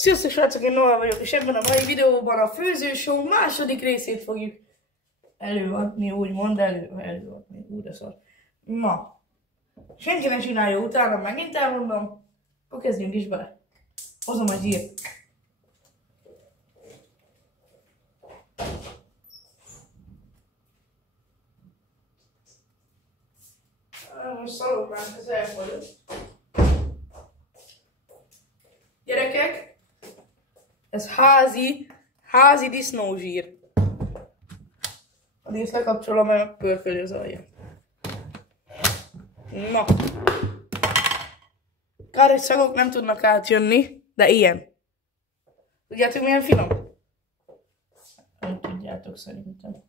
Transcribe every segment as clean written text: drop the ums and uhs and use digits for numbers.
Sziasztok srácok, én Noah vagyok, és ebben a mai videóban a főzőshow második részét fogjuk előadni, úgymond előadni, de szar. Na, senki ne csinálja utána, megint elmondom, akkor kezdjünk is bele. Hozom a zsírt. Most szalonnánk az elfogyott. Gyerekek, ez házi disznózsír. Addig ezt lekapcsolom, mert pörköli az alja. Na. Kár, hogy szagok nem tudnak átjönni, de ilyen. Tudjátok, milyen finom? Nem tudjátok szerintem.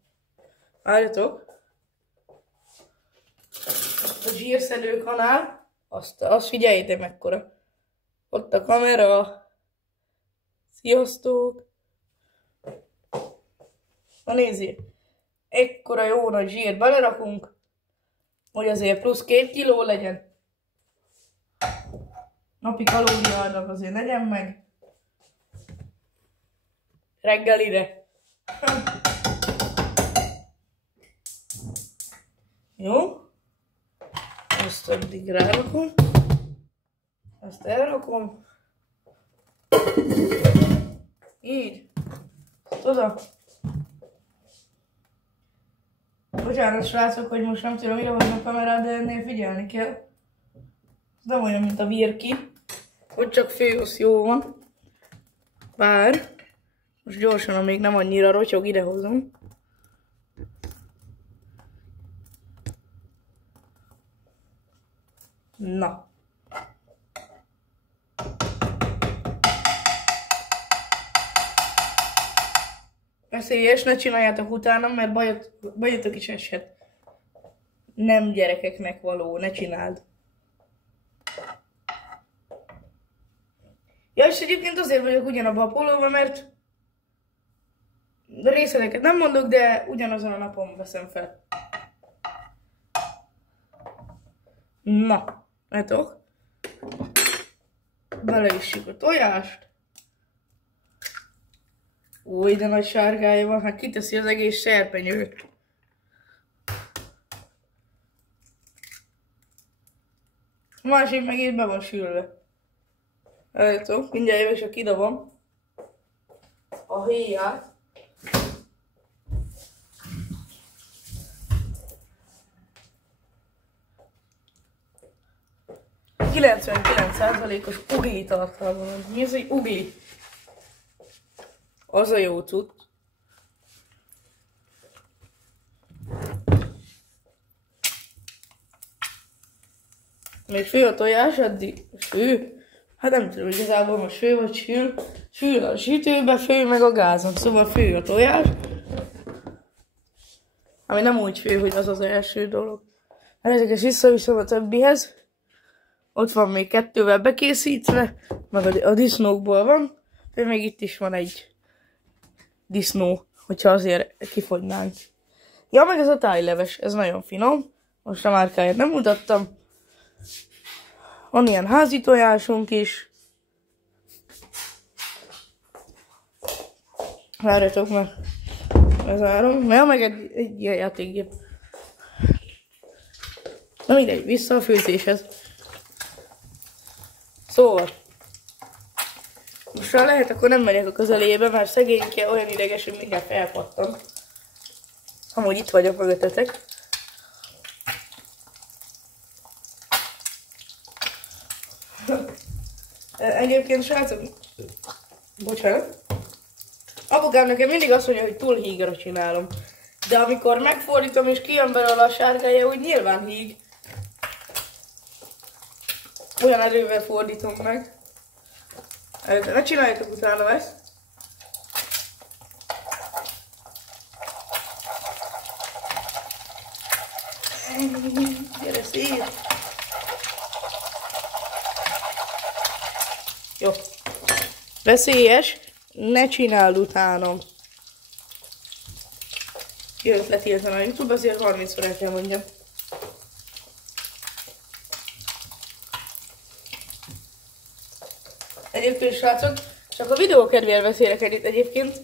Várjatok. A zsírszedőkanál, azt figyeljétek mekkora. Ott a kamera. Sziasztok! Na nézzék! Ekkora jó nagy zsírt belerakunk, hogy azért plusz 2 kiló legyen. Napi kalóriának azért legyen meg. Reggelire. Jó? Ezt addig rárakom. Ezt elrakom. Így. Oda. Bocsánat srácok, hogy most nem tudom ide hozni a kamerát, de ennél figyelni kell. Ez nem olyan, mint a virki, hogy csak főosz jó van. Bár, most gyorsan, amíg nem annyira rotyog, idehozom. Na. Veszélyes, ne csináljátok utána, mert bajotok is eshet. Nem gyerekeknek való, ne csináld. Ja, és egyébként azért vagyok ugyanabban a pólóban, mert részleteket nem mondok, de ugyanazon a napon veszem fel. Na, látok. Beleissük a tojást. Új, de nagy sárgája van, hát kiteszi az egész serpenyőt. A másik meg itt be van sülve. Látjátok, mindjárt jövök, és kidobom a héját. %99%-os ugli tartalma van. Mi az, hogy ugli? Az a jó cucc. Még fő a tojás, addig fő. Hát nem tudom, igazából most fő vagy sül. Sül a sütőbe, fő meg a gázon. Szóval fő a tojás. Ami nem úgy fő, hogy az az első dolog. Hát ezeket visszaviszem a többihez. Ott van még 2-vel bekészítve, meg a disznókból van. De még itt is van egy disznó, hogyha azért kifogynánk. Ja, meg ez a tájleves, ez nagyon finom. Most a márkáját nem mutattam. Van ilyen házi tojásunk is. Várjatok, mert bezárom. Ja, meg egy ilyen játékgép. Na mindegy, vissza a főzéshez. Szóval. Most ha lehet, akkor nem megyek a közelébe, mert szegényke olyan ideges, hogy mindjárt felpattan. Amúgy itt vagyok mögöttetek. Egyébként srácok, bocsánat. Apukám nekem mindig azt mondja, hogy túl hígra csinálom. De amikor megfordítom és kijön belőle a sárgája, úgy nyilván híg. Olyan erővel fordítom meg. Ne csináljátok utána ezt. Gyere szép. Jó. Veszélyes, ne csináld utánam. Jött letiltani a YouTube, azért 30-szor el kell mondjam. Egyébként srácok, Csak a videó kedvéért beszélek egyet egyébként.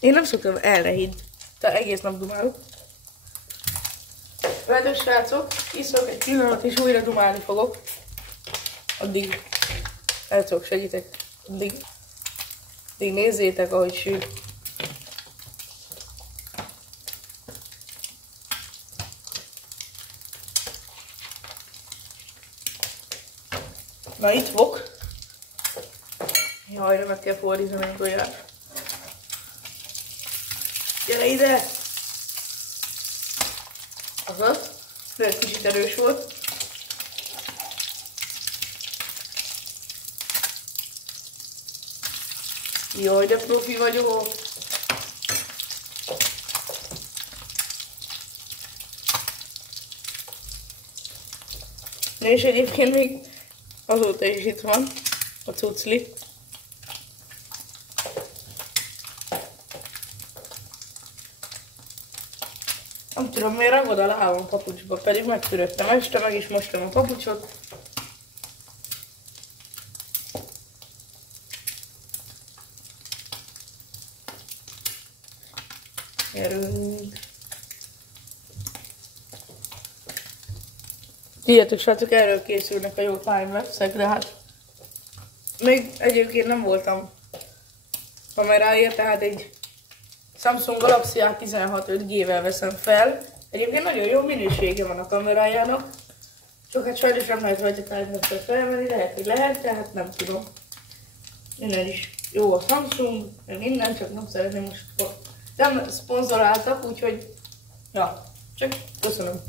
Én nem szoktam erre hinni. Tehát egész nap dumálok. Várjátok srácok, iszok egy pillanat és újra dumálni fogok. Addig srácok, segítek. Addig nézzétek, ahogy sül. Na itt fog. Jaj, meg kell fordítani a tojást. Gyere ide! Azaz, egy kicsit erős volt. Jaj, de profi vagyok! És egyébként még azóta is itt van a cucli. Nem tudom, miért ragad a lábam papucsba, pedig megfürödtem este, meg is mostam a papucsot. Gyerünk! Tudjátok, srácok, erről készülnek a jó timelapse-ek, de hát még egyébként nem voltam kameráért, tehát egy Samsung Galaxy A16 5G-vel veszem fel. Egyébként nagyon jó minősége van a kamerájának, csak hát sajnos nem lehet rajta timelapse-et felvenni, lehet, hogy lehet, tehát nem tudom. Innen is jó a Samsung, meg minden, csak nem szeretném most. Nem szponzoráltak, úgyhogy ja, csak köszönöm.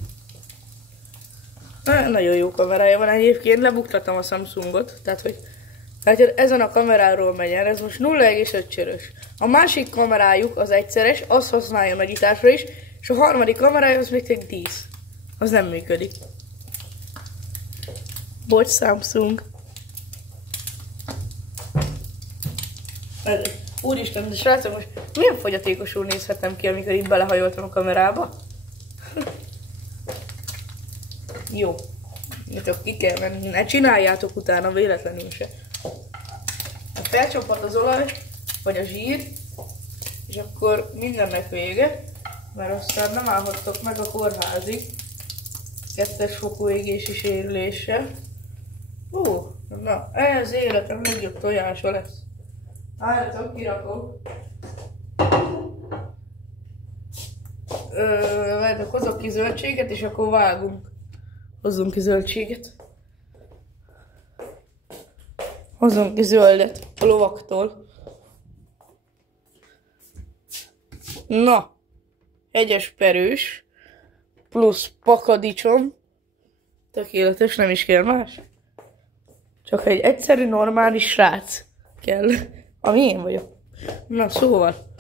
Nagyon jó kamerája van egyébként, lebuktattam a Samsungot, tehát hogy látod, ezen a kameráról megy el, ez most 0,5-csörös. A másik kamerájuk az egyszeres, azt használja nagyításra is, és a harmadik kamerája az még egy 10. Az nem működik. Bocs, Samsung. Úristen, de srácok, most milyen fogyatékosul nézhetem ki, amikor itt belehajoltam a kamerába? Jó. Mit ki kell menni, ne csináljátok utána véletlenül se. Felcsaphat az olaj, vagy a zsír, és akkor mindennek vége, mert aztán nem állhattok meg a kórházig 2-es fokú égési sérüléssel. Na, ez életem legjobb tojása lesz. Álljatok, kirakom. Várjátok, hozok ki zöldséget, és akkor vágunk. Hozzunk ki zöldséget. Hozzunk ki zöldet a lovaktól. Na, hegyes perős, plusz pakadicsom. Tökéletes, nem is kell más. Csak egy egyszerű, normális srác kell, ami én vagyok. Na, szóval.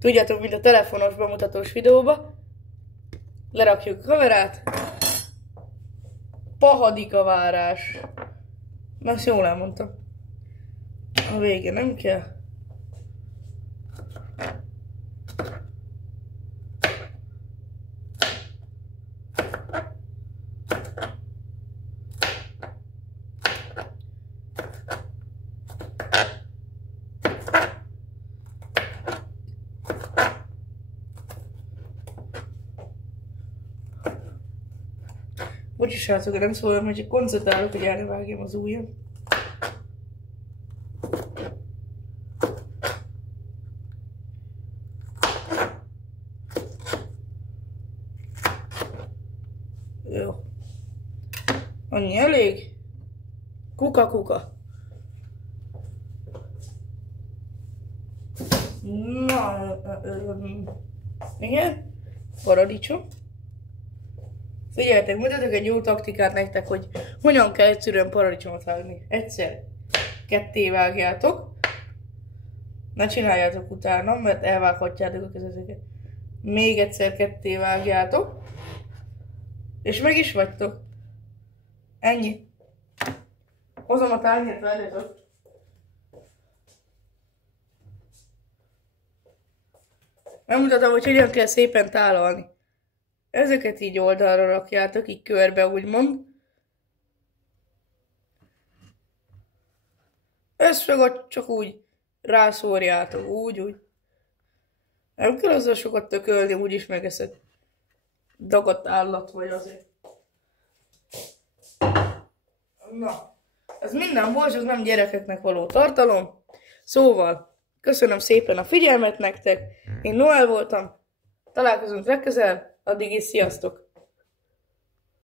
Tudjátok, mint a telefonos bemutatós videóba. Lerakjuk a kamerát. Pahadik a várás. Na, ezt jól elmondtam. A vége nem kell. Bocsi srácok, nem szólom, hogy csak koncentrálok, hogy el ne vágjam az ujjam. Jó. Annyi elég? Kuka. Na, igen, paradicsom. Figyeljetek, mutatok egy jó taktikát nektek, hogy hogyan kell egyszerűen paradicsomot vágni. Egyszer ketté vágjátok. Ne csináljátok utána, mert elvághatjátok a kezeteket. Még egyszer ketté vágjátok. És meg is vagytok. Ennyi. Hozom a tányért, várjatok. Megmutatom, hogy hogyan kell szépen tálalni. Ezeket így oldalra rakjátok, így körbe úgymond. Ezt meg csak úgy rászórjátok, úgy. Nem kell azzal sokat tökölni, úgyis megeszed. Dagadt állat vagy azért. Na, ez minden volt, ez nem gyerekeknek való tartalom. Szóval, köszönöm szépen a figyelmet nektek. Én Noel voltam. Találkozunk legközelebb, addig is sziasztok!